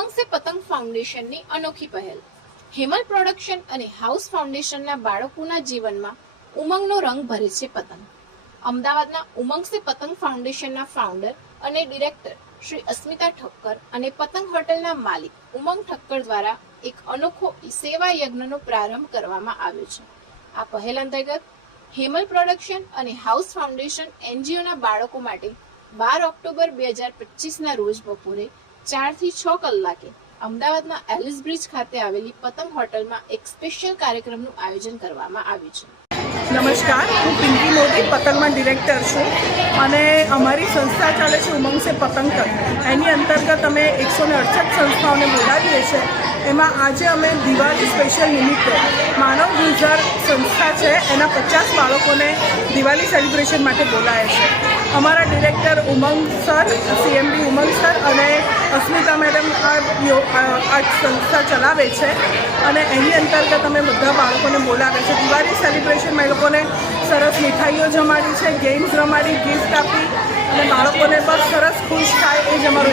ફાઉન્ડેશનની અનોખી પહેલ. હેમલ પ્રોડક્શન અને હાઉસ ફાઉન્ડેશનના બાળકોના જીવનમાં ઉમંગનો રંગ ભરે છે પતંગ. અમદાવાદના ઉમંગ સે પતંગ ફાઉન્ડેશનના ફાઉન્ડર અને ડિરેક્ટર શ્રી અસ્મિતા ઠક્કર અને પતંગ હોટલના માલિક ઉમંગ ઠક્કર દ્વારા એક અનોખો સેવા યજ્ઞનો પ્રારંભ કરવામાં આવ્યો છે. આ પહેલ અંતર્ગત હેમલ પ્રોડક્શન અને હાઉસ ફાઉન્ડેશન એનજીઓના બાળકો માટે બાર ઓક્ટોબર બે હજાર પચીસના રોજ બપોરે ચારથી છ કલાકે અમદાવાદના એલિસ બ્રિજ ખાતે આવેલી પતંગ હોટલમાં એક સ્પેશિયલ કાર્યક્રમનું આયોજન કરવામાં આવ્યું છે. નમસ્કાર, હું પિંકી મોદી, પતંગમાં ડિરેક્ટર છું અને અમારી સંસ્થા ચાલે છે ઉમંગ સે પતંગ તક. એની અંતર્ગત અમે એકસો ને અડસઠ સંસ્થાઓને બોલાવીએ છીએ. એમાં આજે અમે દિવાળી સ્પેશિયલ નિમિત્તે માનવ ગુલઝાર સંસ્થા છે, એના પચાસ બાળકોને દિવાળી સેલિબ્રેશન માટે બોલાયા છે. અમારા director Umang sir, CMD Umang sir Asmita madam આ આર્ટ સંસ્થા ચલાવે છે અને એની અંતર્ગત અમે બધા બાળકોને બોલાવે છે. દિવાળી સેલિબ્રેશનમાં એ લોકોને સરસ મીઠાઈઓ જમાડી છે ગેમ્સ રમાડી ગિફ્ટ આપી અને બાળકોને બસ સરસ ખુશ થાય એ જ અમારો